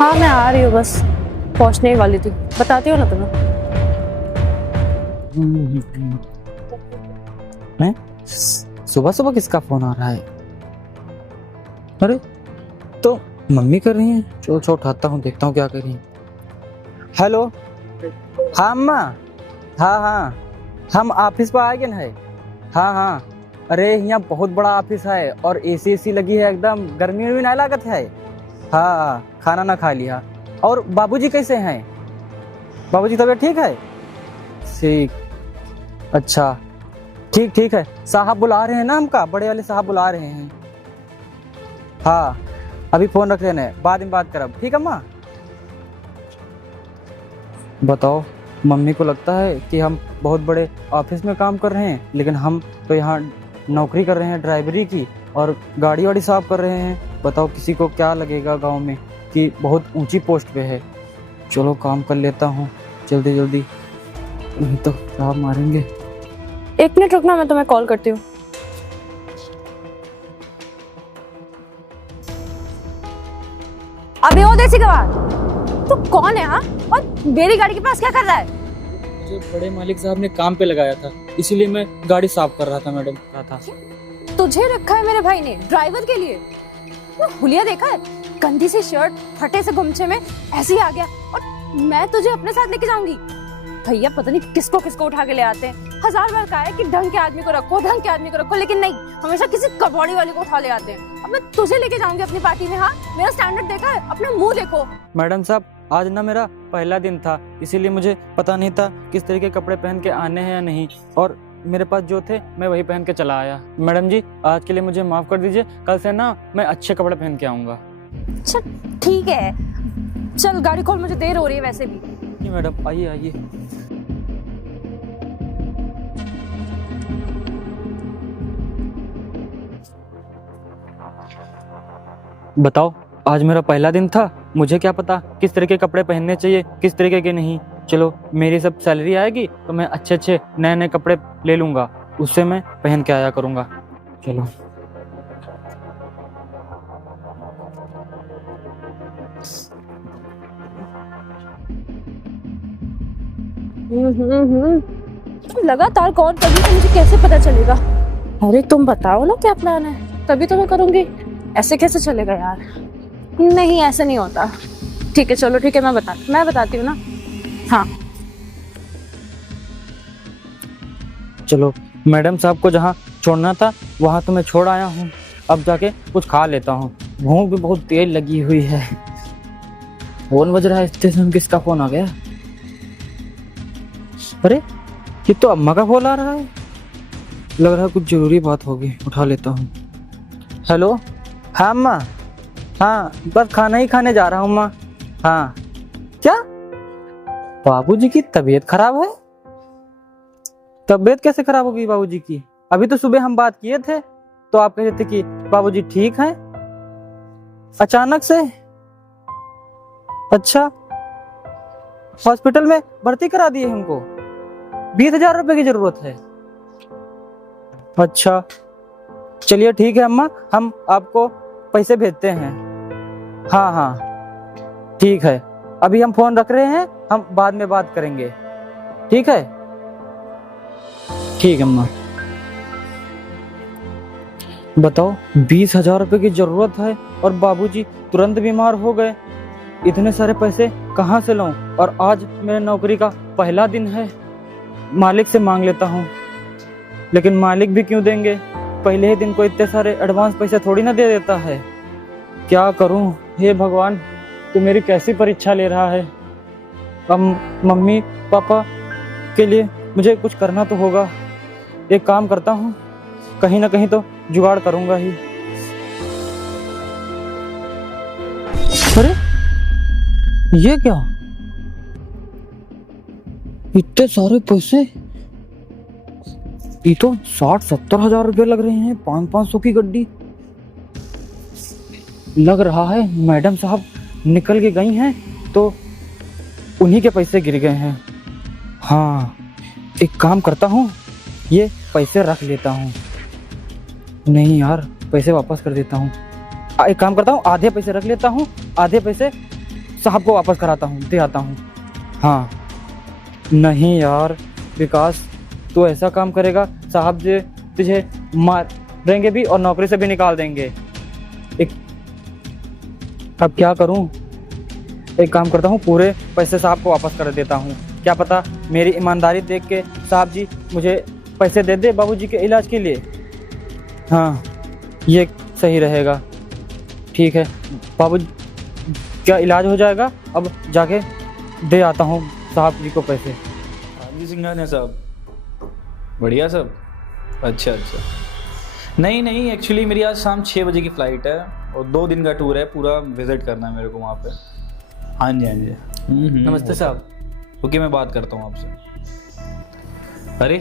हाँ मैं आ रही हूँ, बस पहुँचने ही वाली थी। बताती हूँ ना तुम्हें। हैं? सुबह सुबह किसका फोन आ रहा है? अरे तो मम्मी कर रही हैं। चलो चलो उठाता हूँ, देखता हूँ क्या कर रही हैं। हेलो। हाँ अम्मा। हाँ हाँ, हम ऑफिस पर आ गए हैं। हाँ हाँ, अरे यहाँ बहुत बड़ा ऑफिस है और एसी लगी है, एकदम गर्मी में ना लागत है। हाँ हाँ, खाना ना खा लिया। और बाबूजी कैसे हैं? बाबूजी तबीयत ठीक है? ठीक, अच्छा, ठीक ठीक है। साहब बुला रहे हैं ना, हमका बड़े वाले साहब बुला रहे हैं। हाँ, अभी फोन रख लेना, बाद में बात करब, ठीक है अम्मा? बताओ, मम्मी को लगता है कि हम बहुत बड़े ऑफिस में काम कर रहे हैं, लेकिन हम तो यहाँ नौकरी कर रहे हैं ड्राइवरी की, और गाड़ी वाड़ी साफ कर रहे हैं। बताओ किसी को क्या लगेगा गांव में कि बहुत ऊंची पोस्ट पे है। चलो काम कर लेता हूँ जल्दी जल्दी, नहीं तो साहब मारेंगे। 1 मिनट रुकना, मैं तुम्हें कॉल करती हूँ। अबे ओ देसी गवार, तू कौन है? हाँ, और मेरी गाड़ी के पास क्या कर रहा है? मुझे बड़े मालिक साहब ने काम पे लगाया था, इसीलिए मैं गाड़ी साफ कर रहा था मैडम। कहा था तुझे रखा है मेरे भाई ने ड्राइवर के लिए? वो हुलिया देखा है, गंदी सी शर्ट, फटे से गमछे में ऐसे ही आ गया, और मैं तुझे अपने साथ लेके जाऊंगी। भैया पता नहीं किसको किसको उठा के ले आते हैं। 1000 बार कहा है कि ढंग के आदमी को रखो, ढंग के आदमी को रखो, लेकिन नहीं, हमेशा किसी कबाड़ी वाले को उठा ले आते हैं। अब मैं तुझे लेके जाऊंगी अपनी पार्टी में। हाँ, मेरा स्टैंडर्ड देखा है, अपना मुंह देखो। मैडम साहब, आज ना मेरा पहला दिन था, इसीलिए मुझे पता नहीं था किस तरह के कपड़े पहन के आने हैं या नहीं, और मेरे पास जो थे मैं वही पहन के चला आया। मैडम जी, आज के लिए मुझे माफ कर दीजिए, कल से ना मैं अच्छे कपड़े पहन के आऊंगा। अच्छा ठीक है, चल गाड़ी खोल, मुझे देर हो रही है वैसे भी। जी मैडम, आइए आइए। बताओ, आज मेरा पहला दिन था, मुझे क्या पता किस तरह के कपड़े पहनने चाहिए, किस तरीके के नहीं। चलो, मेरी सब सैलरी आएगी तो मैं अच्छे अच्छे नए नए कपड़े ले लूंगा, उससे मैं पहन के आया करूंगा। चलो। लगातार कौन कभी, तो मुझे कैसे पता चलेगा? अरे तुम बताओ ना क्या प्लान है, तभी तो मैं करूंगी। ऐसे कैसे चलेगा यार? नहीं, ऐसे नहीं होता। ठीक है, चलो ठीक है, मैं बताती हूँ ना। हाँ चलो, मैडम साहब को जहाँ छोड़ना था वहाँ तो मैं छोड़ आया हूँ, अब जाके कुछ खा लेता हूँ, भूख भी बहुत तेज लगी हुई है। फोन बज रहा है, स्टेशन किसका फोन आ गया? अरे ये तो अम्मा का फोन आ रहा है, लग रहा है कुछ जरूरी बात होगी, उठा लेता हूँ। हेलो। हाँ अम्मा, हाँ बस खाना ही खाने जा रहा हूँ अम्मा। हाँ। क्या? बाबूजी की तबीयत खराब है? तबीयत कैसे खराब होगी बाबूजी की? अभी तो सुबह हम बात किए थे तो आप कह रहे थे कि बाबूजी ठीक हैं, अचानक से? अच्छा, हॉस्पिटल में भर्ती करा दिए हमको? 20,000 रुपए की जरूरत है? अच्छा चलिए ठीक है अम्मा, हम आपको पैसे भेजते हैं। हाँ हाँ ठीक है, अभी हम फोन रख रहे हैं, हम बाद में बात करेंगे, ठीक है? ठीक है अम्मा। बताओ, 20,000 रुपए की जरूरत है और बाबूजी तुरंत बीमार हो गए, इतने सारे पैसे कहाँ से लाऊं? और आज मेरे नौकरी का पहला दिन है, मालिक से मांग लेता हूँ, लेकिन मालिक भी क्यों देंगे? पहले ही दिन को इतने सारे एडवांस पैसे थोड़ी ना दे देता है। क्या करूं? हे भगवान, तू मेरी कैसी परीक्षा ले रहा है? अब मम्मी पापा के लिए मुझे कुछ करना तो होगा। एक काम करता हूँ, कहीं ना कहीं तो जुगाड़ करूंगा ही। अरे ये क्या? इतने सारे पैसे, ये तो 60-70 हजार रुपये लग रहे हैं, 500-500 की गड्डी। लग रहा है मैडम साहब निकल के गई हैं तो उन्हीं के पैसे गिर गए हैं। हाँ, एक काम करता हूँ, ये पैसे रख लेता हूँ। नहीं यार, पैसे वापस कर देता हूँ। एक काम करता हूँ, आधे पैसे रख लेता हूँ, आधे पैसे साहब को वापस कराता हूँ, दे आता हूँ। हाँ नहीं यार विकास, तू ऐसा काम करेगा साहब जी तुझे मार देंगे भी और नौकरी से भी निकाल देंगे। एक अब क्या करूँ, एक काम करता हूँ, पूरे पैसे साहब को वापस कर देता हूँ। क्या पता मेरी ईमानदारी देख के साहब जी मुझे पैसे दे दे बाबूजी के इलाज के लिए। हाँ ये सही रहेगा। ठीक है बाबू, क्या इलाज हो जाएगा? अब जाके दे आता हूँ साहब जी को पैसे। हाँ जी सिंघानिया साहब, बढ़िया सब। अच्छा अच्छा, नहीं नहीं, एक्चुअली मेरी आज शाम 6 बजे की फ़्लाइट है और 2 दिन का टूर है, पूरा विज़िट करना है मेरे को वहाँ पे। हाँ जी हाँ जी। नमस्ते साहब। ओके मैं बात करता हूँ आपसे। अरे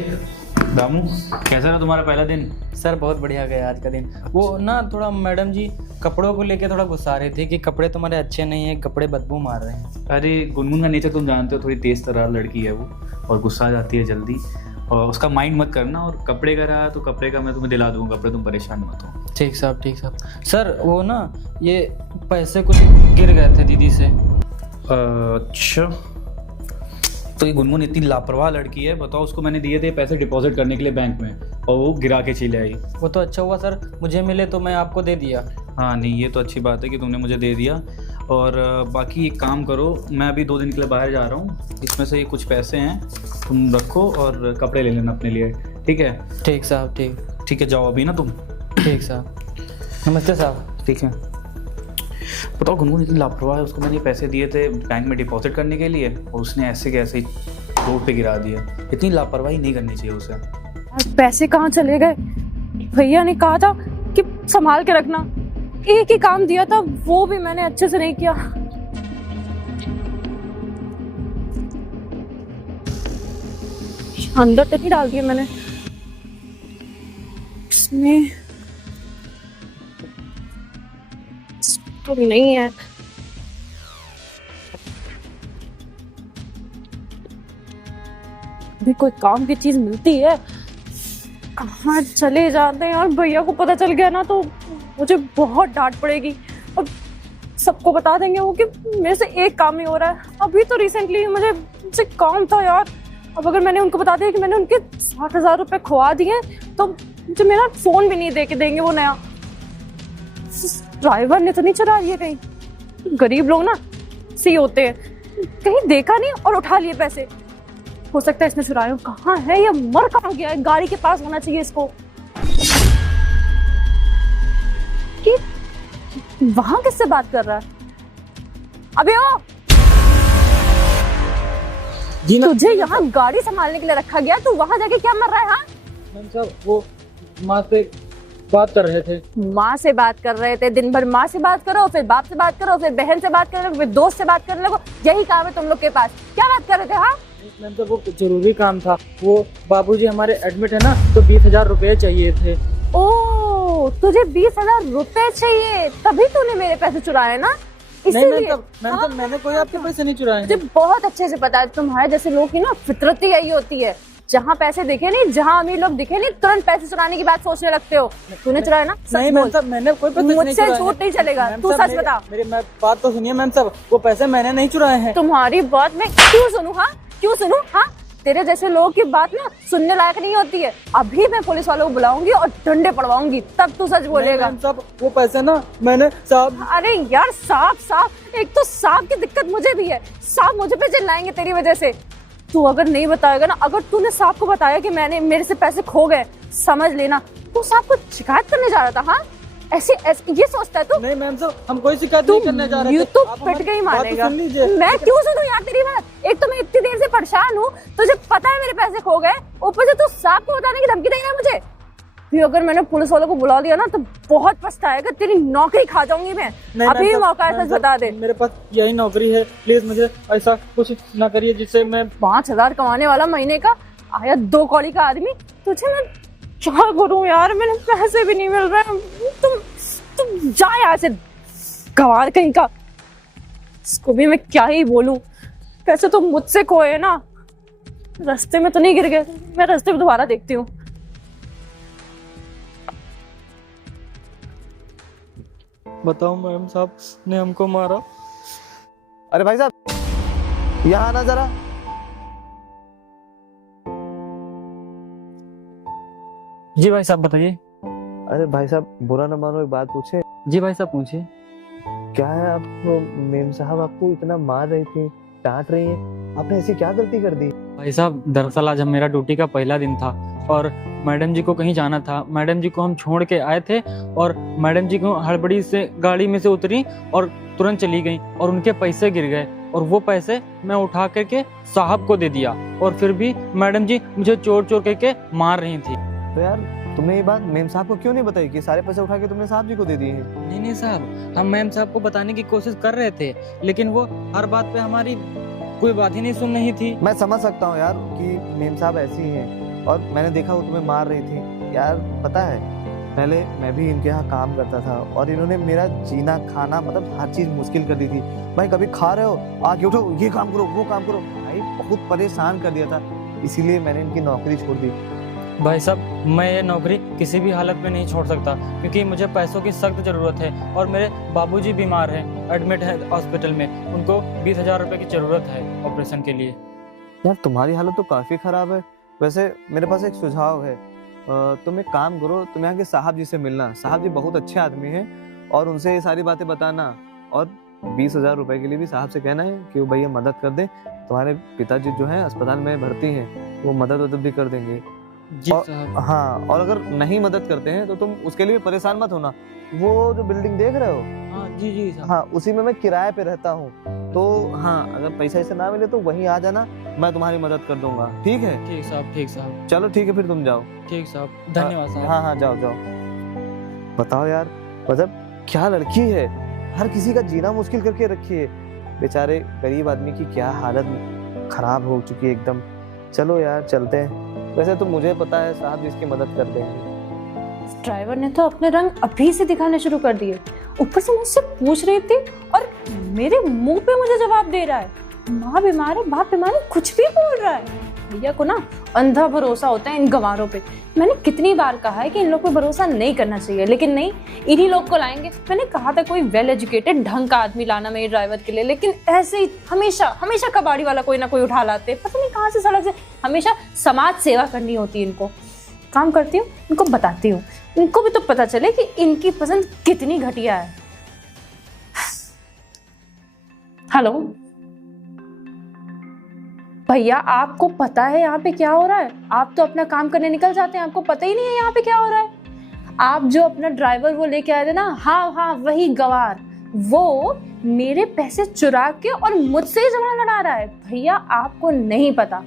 दामू, कैसा रहा तुम्हारा पहला दिन? सर बहुत बढ़िया गया आज का दिन। वो ना थोड़ा मैडम जी कपड़ों को लेके थोड़ा गुस्सा रहे थे कि कपड़े तुम्हारे अच्छे नहीं है, कपड़े बदबू मार रहे हैं। अरे गुनगुन का नेचर तुम जानते हो, थोड़ी तेज़ तर्रार लड़की है वो और गुस्सा आ जाती है जल्दी, और उसका माइंड मत करना। और कपड़े का रहा तो कपड़े का मैं तुम्हें दिला दूँगा कपड़े, तुम परेशान मत हो। ठीक साहब, ठीक साहब। सर वो ना ये पैसे कुछ गिर गए थे दीदी से। अच्छा, तो ये गुनगुन इतनी लापरवाह लड़की है, बताओ उसको मैंने दिए थे पैसे डिपॉजिट करने के लिए बैंक में और वो गिरा के चली आई। वो तो अच्छा हुआ सर, मुझे मिले तो मैं आपको दे दिया। हाँ नहीं, ये तो अच्छी बात है कि तुमने मुझे दे दिया। और बाकी एक काम करो, मैं अभी 2 दिन के लिए बाहर जा रहा हूँ, इसमें से ये कुछ पैसे हैं तुम रखो और कपड़े ले लेना अपने लिए, ठीक है? ठीक साहब, ठीक। ठीक है, जाओ अभी ना तुम। ठीक साहब। नमस्ते साहब। ठीक है। बताओ गुनगुन इतनी लापरवाह है, उसको मैंने पैसे दिए थे बैंक में डिपॉजिट करने के लिए और उसने ऐसे के ऐसे ही रोड पे गिरा दिया। इतनी लापरवाही नहीं करनी चाहिए उसे। पैसे कहाँ चले गए? भैया ने कहा था कि संभाल के रखना, एक ही काम दिया था वो भी मैंने अच्छे से नहीं किया। अंदर तक ही डाल दिया मैंने। इसमें तो नहीं है। भी कोई काम की चीज मिलती है, कहाँ चले जाते हैं यार। भैया को पता चल गया ना तो मुझे बहुत डांट पड़ेगी और सबको बता देंगे वो कि मेरे से एक काम ही हो रहा है। अभी तो रिसेंटली मुझे काम था यार। अब अगर मैंने उनको बता दिया कि मैंने उनके 60,000 रुपए खुआ दिए तो मुझे मेरा फोन भी नहीं दे के देंगे वो नया। ड्राइवर ने तो नहीं चुरा लिए कहीं? गरीब लोग ना सही होते हैं, कहीं देखा नहीं और उठा लिए पैसे। हो सकता है इसने चुराए हो। कहाँ है ये? मर कहाँ गया है? गाड़ी के पास होना चाहिए इसको। कि वहां किससे बात कर रहा है? अबे ओ, जी ना तुझे यहाँ गाड़ी संभालने के लिए रखा गया, तू वहां जाके क्या मर रहा है? हाँ मैम साहब, वो माँ से बात कर रहे थे। माँ से बात कर रहे थे? दिन भर माँ से बात करो, फिर बाप से बात करो, फिर बहन से बात करो, फिर दोस्त से बात करने लगो। यही काम है तुम लोग के पास। क्या बात कर रहे थे? हाँ मैम साहब वो जरूरी काम था, वो बाबूजी हमारे एडमिट है ना, तो 20,000 रुपए चाहिए थे। ओ, तुझे 20,000 रुपए चाहिए, तभी तूने मेरे पैसे चुराए ना? नहीं मैम इसीलिए। साहब, मैम साहब मैंने कोई आपके पैसे नहीं चुराए मुझे हैं। बहुत अच्छे से पता है तुम्हारे जैसे लोग की ना फितरत ही यही होती है। जहाँ पैसे दिखे नहीं, जहाँ अमीर लोग दिखे नहीं, तुरंत पैसे चुराने की बात सोचने लगते हो। तूने चुराया ना? सच नहीं बोल। मैम साहब मैंने कोई पैसे नहीं मुझसे चुराए हैं। झूठ नहीं चलेगा, मैम तू साहब, सच बता। मेरी बात तो सुनिए मैम साहब, वो पैसे मैंने नहीं चुराए हैं। तुम्हारी बात मैं क्यों सुनूं? हाँ क्यों सुनूं? हाँ तेरे जैसे लोगों की बात ना सुनने लायक नहीं होती है। अभी मैं पुलिस वालों को बुलाऊंगी और डंडे पड़वाऊंगी, तब तू सच बोलेगा। मैम साहब वो पैसे ना मैंने साहब। अरे यार सांप, एक तो सांप की दिक्कत मुझे भी है। सांप मुझे पे चिल्लाएंगे तेरी वजह से। तू अगर नहीं बताएगा ना, अगर तूने सांप को बताया कि मेरे से पैसे खो गए, समझ लेना तू सांप को शिकायत करने जा रहा था। हाँ ऐसे ये सोचता है तू? नहीं मैम साहब हम कोई शिकायत नहीं करने जा रहे थे। तो आप पिट हमारी के ही बात तो मानेगा। सुन लीजिए। मैं क्यों सुनूं यार तेरी बात? एक तो मैं इतनी देर से परेशान हूँ, तुझे पता है मेरे पैसे खो गए, ऊपर से तू सांप को बताने की धमकी देगा मुझे। फिर अगर मैंने पुलिस वालों को बुला दिया ना तो बहुत पछताएगा, तेरी नौकरी खा जाऊंगी मैं। नहीं, अभी मैम मौका है, साहब, सच बता दे। मेरे पास यही नौकरी है, प्लीज मुझे ऐसा कुछ ना करिए जिससे मैं। 5,000 कमाने वाला महीने का, आया 2 कौड़ी का आदमी, तुझे मैं क्या करूं यार? मेरे पैसे भी नहीं मिल रहे। तुम जा यहाँ से, गंवार कहीं का। इसको भी मैं क्या ही बोलूं? पैसे तो मुझसे खोए ना, रास्ते में तो नहीं गिर गए। मैं रास्ते में दोबारा देखती हूँ। बताओ मैम साहब ने हमको मारा, अरे भाई साहब यहाँ आना जरा। जी भाई साहब बताइए। अरे भाई साहब बुरा न मानो, एक बात पूछे? जी भाई साहब पूछिए। क्या है आपको, मेम साहब आपको इतना मार रही थी, डांट रही है, आपने ऐसी क्या गलती कर दी? भाई साहब दरअसल आज मेरा ड्यूटी का पहला दिन था और मैडम जी को कहीं जाना था। मैडम जी को हम छोड़ के आए थे और मैडम जी को हड़बड़ी से गाड़ी में से उतरी और तुरंत चली गई और उनके पैसे गिर गए और वो पैसे मैं उठा करके साहब को दे दिया और फिर भी मैडम जी मुझे चोर चोर करके मार रही थी। तो यार तुमने ये बात मेम साहब को क्यों नहीं बताई कि सारे पैसे उठा के तुमने साहब जी को दे दिए हैं? नहीं साहब, हम मैम साहब को बताने की कोशिश कर रहे थे लेकिन वो हर बात पे हमारी कोई बात ही नहीं सुन रही थी। मैं समझ सकता हूँ यार कि मेम साहब ऐसी हैं और मैंने देखा वो तुम्हें मार रही थी। यार पता है पहले मैं भी इनके यहाँ काम करता था और इन्होंने मेरा जीना खाना मतलब हर चीज मुश्किल कर दी थी। भाई कभी खा रहे हो आके उठो, ये काम करो वो काम करो, भाई बहुत परेशान कर दिया था, इसीलिए मैंने इनकी नौकरी छोड़ दी। भाई साहब मैं ये नौकरी किसी भी हालत में नहीं छोड़ सकता क्योंकि मुझे पैसों की सख्त ज़रूरत है और मेरे बाबूजी बीमार हैं, एडमिट है हॉस्पिटल में, उनको 20,000 रुपये की ज़रूरत है ऑपरेशन के लिए। यार तुम्हारी हालत तो काफी खराब है। वैसे मेरे पास एक सुझाव है, तुम एक काम करो, तुम यहाँ के साहब जी से मिलना। साहब जी बहुत अच्छे आदमी हैं और उनसे ये सारी बातें बताना और 20,000 रुपए के लिए भी साहब से कहना है कि वो भैया मदद कर दे। तुम्हारे पिताजी जो हैं अस्पताल में भर्ती हैं, वो मदद भी कर देंगे। जी और, साहब। हाँ, और अगर नहीं मदद करते हैं तो तुम उसके लिए परेशान मत होना। वो जो बिल्डिंग देख रहे हो, हाँ जी साहब। हाँ उसी में मैं किराए पे रहता हूँ, तो हाँ अगर पैसा ऐसे ना मिले तो वहीं आ जाना, मैं तुम्हारी मदद कर दूंगा। ठीक है? ठीक साहब। चलो ठीक है फिर तुम जाओ। ठीक साहब, धन्यवाद साहब। हाँ हाँ जाओ जाओ। बताओ यार मतलब क्या लड़की है, हर किसी का जीना मुश्किल करके रखी है। बेचारे गरीब आदमी की क्या हालत खराब हो चुकी है एकदम। चलो यार चलते हैं। वैसे तो मुझे पता है साहब जी इसकी मदद कर देंगे। ड्राइवर ने तो अपने रंग अभी से दिखाने शुरू कर दिए, ऊपर से मुझसे पूछ रही थी और मेरे मुंह पे मुझे जवाब दे रहा है। माँ बीमार है, बाप बीमार है, कुछ भी बोल रहा है। भैया को ना अंधा भरोसा होता है इन गंवारों पे। मैंने कितनी बार कहा है कि इन लोग पे भरोसा नहीं करना चाहिए, लेकिन नहीं, इन्हीं लोग को लाएंगे। मैंने कहा था कोई वेल एजुकेटेड ढंग का आदमी लाना मेरे ड्राइवर के लिए, लेकिन ऐसे ही हमेशा कबाड़ी वाला कोई ना कोई उठा लाते। पता नहीं कहाँ से सड़क से। हमेशा समाज सेवा करनी होती है इनको। काम करती हूँ, इनको बताती हूँ, इनको भी तो पता चले कि इनकी पसंद कितनी घटिया है। हेलो भैया, आपको पता है यहाँ पे क्या हो रहा है? आप तो अपना काम करने निकल जाते हैं, आपको पता ही नहीं है यहाँ पे क्या हो रहा है। आप जो अपना ड्राइवर वो लेके आए थे ना, हाँ वही गवार, वो मेरे पैसे चुरा के और मुझसे जमा लड़ा रहा है। भैया आपको नहीं पता।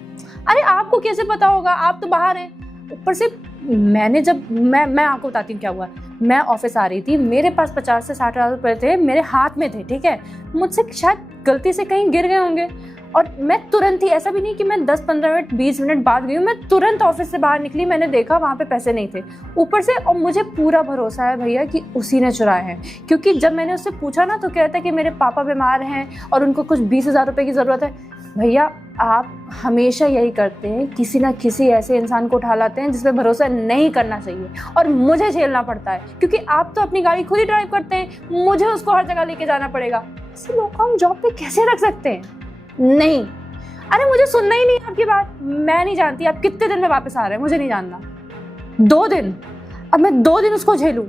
अरे आपको कैसे पता होगा, आप तो बाहर हैं। ऊपर से मैंने जब मैं आपको बताती हूँ क्या हुआ। मैं ऑफिस आ रही थी, मेरे पास 50 से 60 हज़ार रुपए थे, मेरे हाथ में थे, ठीक है। मुझसे शायद गलती से कहीं गिर गए होंगे और मैं तुरंत ही, ऐसा भी नहीं कि मैं 10-15 मिनट 20 मिनट बाद गई हूँ, मैं तुरंत ऑफिस से बाहर निकली, मैंने देखा वहाँ पे पैसे नहीं थे ऊपर से। और मुझे पूरा भरोसा है भैया कि उसी ने चुराए हैं, क्योंकि जब मैंने उससे पूछा ना तो कहता है कि मेरे पापा बीमार हैं और उनको कुछ 20,000 रुपये की ज़रूरत है। भैया आप हमेशा यही करते हैं, किसी ना किसी ऐसे इंसान को उठा लाते हैं जिस पे भरोसा नहीं करना चाहिए और मुझे झेलना पड़ता है, क्योंकि आप तो अपनी गाड़ी खुद ही ड्राइव करते हैं, मुझे उसको हर जगह लेके जाना पड़ेगा। ऐसे लोग को हम जॉब पे कैसे रख सकते हैं? नहीं, अरे मुझे सुनना ही नहीं आपकी बात। मैं नहीं जानती आप कितने दिन में वापस आ रहे हैं, मुझे नहीं जानना। 2 दिन? अब मैं 2 दिन उसको झेलूं?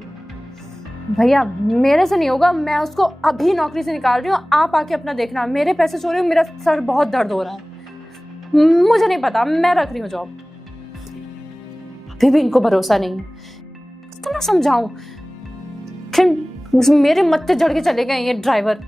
भैया मेरे से नहीं होगा, मैं उसको अभी नौकरी से निकाल रही हूँ, आप आके अपना देखना। मेरे पैसे चोरी, मेरा सर बहुत दर्द हो रहा है, मुझे नहीं पता, मैं रख रही हूँ जॉब। अभी भी इनको भरोसा नहीं है, कितना समझाऊं, फिर मेरे मत्थे जड़ के चले गए ये ड्राइवर।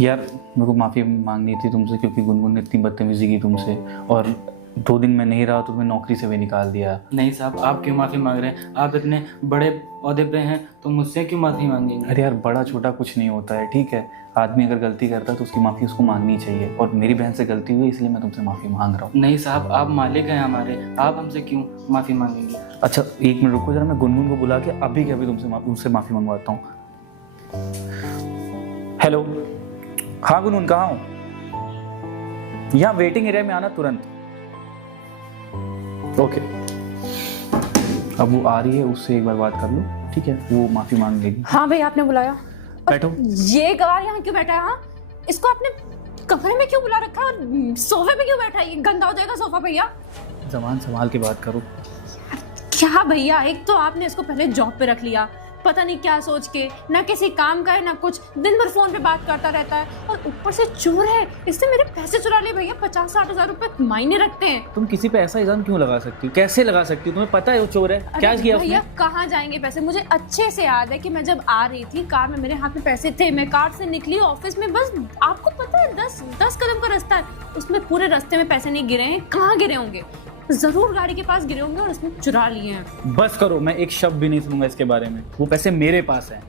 यार मेरे को माफ़ी मांगनी थी तुमसे क्योंकि गुनगुन ने इतनी बदतमीजी की तुमसे और 2 दिन मैं नहीं रहा तो तुम्हें नौकरी से भी निकाल दिया। नहीं साहब, आप क्यों माफ़ी मांग रहे हैं? आप इतने बड़े ओहदे पे हैं तो मुझसे क्यों माफ़ी मांगेंगे? अरे यार बड़ा छोटा कुछ नहीं होता है, ठीक है। आदमी अगर गलती करता है तो उसकी माफ़ी उसको मांगनी चाहिए और मेरी बहन से गलती हुई इसलिए मैं तुमसे माफ़ी मांग रहा हूँ। नहीं साहब, आप मालिक हैं हमारे, आप हमसे क्यों माफ़ी मांगेंगे? अच्छा 1 मिनट रुको जरा, मैं गुनगुन को बुला के अभी के अभी तुमसे माफ़ी मंगवाता हूँ। हेलो, हाँ गुनगुन कहाँ हो? यहाँ वेटिंग एरिया में आना तुरंत। ओके, अब वो आ रही है, उससे एक बार बात कर लो, ठीक है? वो माफ़ी मांग लेगी। हाँ भैया आपने बुलाया बैठो। ये गवार यहाँ क्यों बैठा है? हाँ, इसको आपने कमरे में क्यों बुला रखा है और सोफे पे क्यों बैठा है? ये गंदा हो जाएगा सोफा भैया। जबान संभाल के बात करो। क्या भैया, एक तो आपने इसको पहले जॉब पे रख लिया, पता नहीं क्या सोच के, ना किसी काम का है ना कुछ, दिन भर फोन पे बात करता रहता है, और ऊपर से चोर है, इससे मेरे पैसे चुरा लिए भैया। 50-60 हजार रुपए मायने रखते हैं। तुम किसी पे ऐसा इल्जाम क्यों लगा सकती हो? कैसे लगा सकती हो? तुम्हें पता है वो चोर है। क्या किया उसने? भैया कहाँ जाएंगे पैसे? मुझे अच्छे से याद है कि मैं जब आ रही थी कार में, मेरे हाथ में पैसे थे, मैं कार से निकली ऑफिस में, बस आपको पता है 10 कदम का रास्ता है, उसमें पूरे रास्ते में पैसे नहीं गिरे हैं। कहाँ गिरे होंगे? जरूर गाड़ी के पास गिरे होंगे और उसने चुरा लिए हैं। बस करो, मैं एक शब्द भी नहीं सुनूंगा इसके बारे में। वो पैसे मेरे पास हैं,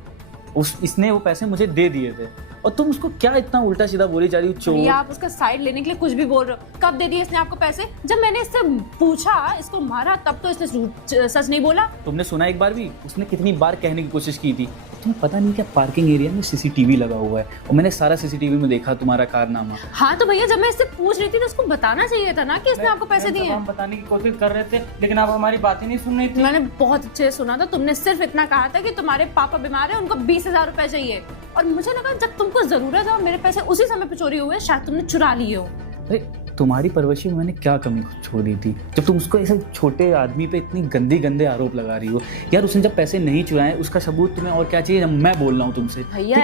इसने वो पैसे मुझे दे दिए थे, और तुम उसको क्या इतना उल्टा सीधा बोली जा रही हो? चोर। भैया आप उसका साइड लेने के लिए कुछ भी बोल रहे हो। कब दे दिए इसने आपको पैसे? जब मैंने इससे पूछा, इसको मारा, तब तो इसने सच नहीं बोला। तुमने सुना एक बार भी? उसने कितनी बार कहने की कोशिश की थी। तुम्हें पता नहीं क्या पार्किंग एरिया में सीसीटीवी लगा हुआ है, और मैंने सारा सीसीटीवी में देखा तुम्हारा कारनामा। हाँ तो भैया जब मैं इससे पूछ रही थी तो उसको बताना चाहिए था ना कि इसने आपको पैसे दिए हैं। हम बताने की कोशिश कर रहे थे, लेकिन आप हमारी बातें नहीं सुन रही थी। मैंने बहुत अच्छे से सुना था। तुमने सिर्फ इतना कहा था कि तुम्हारे पापा बीमार है, उनको 20,000 रुपए चाहिए, और मुझे लगा जब तुमको जरूरत है और मेरे पैसे उसी समय पे चोरी हुए, शायद तुमने चुरा लिए हो। अरे तुम्हारी परवरिश में मैंने क्या कमी छोड़ दी थी, जब तुम उसको ऐसे छोटे आदमी पे इतनी गंदे आरोप लगा रही हो? यार उसने जब पैसे नहीं चुराए, उसका सबूत तुम्हें और क्या चाहिए? जब मैं बोल रहा हूँ तुमसे। भैया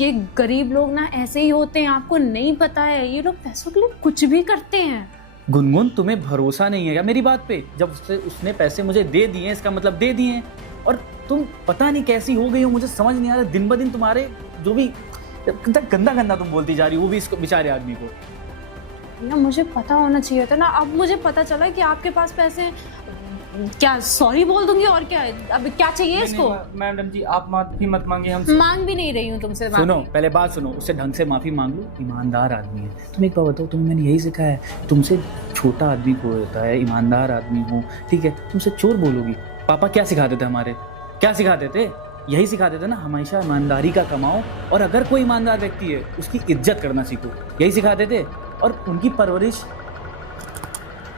ये गरीब लोग ना ऐसे ही होते हैं, आपको नहीं पता है। ये लोग पैसों के लिए कुछ भी करते हैं। गुनगुन, तुम्हें भरोसा नहीं है क्या मेरी बात पे? जब उसने पैसे मुझे दे दिए, इसका मतलब दे दिए, और तुम पता नहीं कैसी हो गई हो, मुझे समझ नहीं आ रहा। दिन ब दिन तुम्हारे जो भी गंदा तुम बोलती जा रही हो, वो भी इसको बेचारे आदमी को। भैया मुझे पता होना चाहिए था ना। अब मुझे पता चला कि आपके पास पैसे हैं। क्या सॉरी बोल दूंगी और क्या? अब क्या चाहिए इसको? मैडम जी आप माफी मत मांगिए हमसे। मांग भी नहीं रही हूँ तुमसे माफी। सुनो, पहले बात सुनो, उससे ढंग से माफी मांग लो। ईमानदार आदमी है। तुम एक बात बताओ, तुम्हें मैंने यही सिखाया है? तुमसे छोटा आदमी को होता है, ईमानदार आदमी हो, ठीक है, तुमसे चोर बोलोगी? पापा क्या सिखाते थे हमारे? क्या सिखाते थे? यही सिखाते थे ना, हमेशा ईमानदारी का कमाओ, और अगर कोई ईमानदार व्यक्ति है उसकी इज्जत करना सीखो। यही सिखाते थे। और उनकी परवरिश,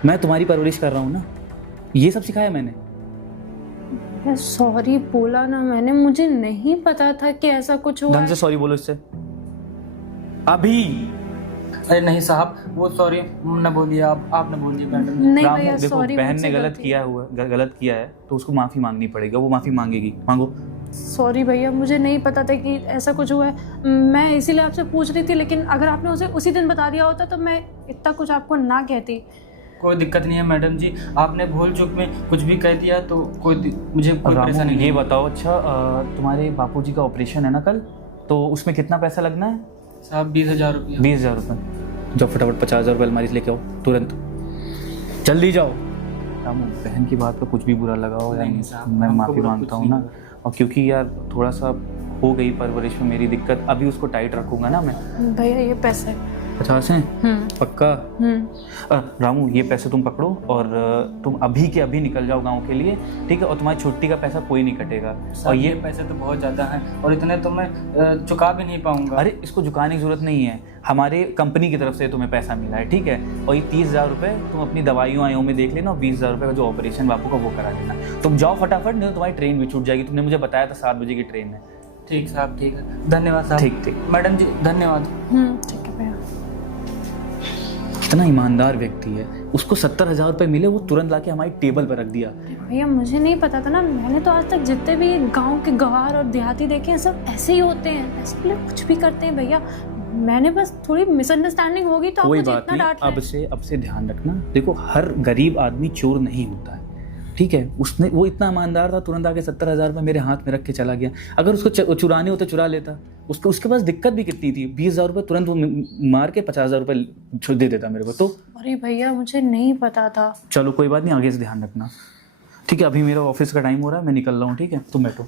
मैं तुम्हारी परवरिश कर रहा हूँ ना, ये सब सिखाया मैंने। सॉरी बोला ना मैंने, मुझे नहीं पता था कि ऐसा कुछ हुआ। ढंग से सॉरी बोलो इससे अभी। अरे नहीं साहब, वो सॉरी न बोलिए, आप न बोलिए मैडम। नहीं रामू, भैया देखो, सॉरी, बहन ने गलत किया है तो उसको माफी मांगनी पड़ेगी। वो माफी मांगेगी, मांगो। सॉरी भैया, मुझे नहीं पता था कि ऐसा कुछ हुआ है। मैं इसीलिए आपसे पूछ रही थी, लेकिन अगर आपने उसे उसी दिन बता दिया होता तो मैं इतना कुछ आपको ना कहती। कोई दिक्कत नहीं है मैडम जी, आपने भूल चूक में कुछ भी कह दिया तो मुझे कोई परेशानी नहीं। ये बताओ, अच्छा तुम्हारे बापूजी का ऑपरेशन है ना कल, तो उसमें कितना पैसा लगना है? साहब 20,000 रुपये। 20,000 रुपये। जाओ फटाफट 50,000 रुपये अलमारी से लेके आओ, तुरंत जल्दी जाओ। रामू, बहन की बात पे कुछ भी बुरा लगा हो, नहीं साहब, मैं हमको माफ़ी बुरा मांगता कुछ हूँ ना। नहीं और क्योंकि यार थोड़ा सा हो गई परवरिश में मेरी दिक्कत, अभी उसको टाइट रखूंगा ना मैं। भैया ये पैसे 50 हैं पक्का? रामू, ये पैसे तुम पकड़ो और तुम अभी के अभी निकल जाओ गांव के लिए, ठीक है? और तुम्हारी छुट्टी का पैसा कोई नहीं कटेगा। और ये पैसे तो बहुत ज़्यादा हैं, और इतने तो मैं चुका भी नहीं पाऊंगा। अरे इसको चुकाने की जरूरत नहीं है, हमारे कंपनी की तरफ से तुम्हें पैसा मिला है, ठीक है? और ये 30,000 रुपये तुम अपनी दवाइयों में देख लेना, और 20,000 रुपये का जो ऑपरेशन बापू का वो करा लेना। तुम जाओ फटाफट, नहीं तो तुम्हारी ट्रेन भी छूट जाएगी। तुमने मुझे बताया था 7 बजे की ट्रेन है। ठीक साहब, ठीक है, धन्यवाद साहब। ठीक मैडम जी धन्यवाद। ठीक है भैया। इतना ईमानदार व्यक्ति है, उसको 70,000 रुपये मिले, वो तुरंत लाके हमारी टेबल पर रख दिया। भैया मुझे नहीं पता था ना, मैंने तो आज तक जितने भी गांव के गवार और देहाती देखे हैं सब ऐसे ही होते हैं, ऐसे के लिए कुछ भी करते हैं। भैया मैंने बस थोड़ी मिसअंडरस्टैंडिंग होगी तो आप कोई मुझे बात इतना नहीं, डांट रहे हैं। अब से ध्यान रखना। देखो, हर गरीब आदमी चोर नहीं होता है, ठीक है? उसने, वो इतना ईमानदार था, तुरंत आके 70,000 रुपये मेरे हाथ में रख के चला गया। अगर उसको चुराने होते चुरा लेता। उसके पास दिक्कत भी कितनी थी, 20,000 रुपये तुरंत वो मार के 50,000 रुपये दे देता मेरे को। तो अरे भैया मुझे नहीं पता था। चलो कोई बात नहीं, आगे से ध्यान रखना, ठीक है? अभी मेरा ऑफिस का टाइम हो रहा है, मैं निकल रहा हूँ, ठीक है? तुम बैठो।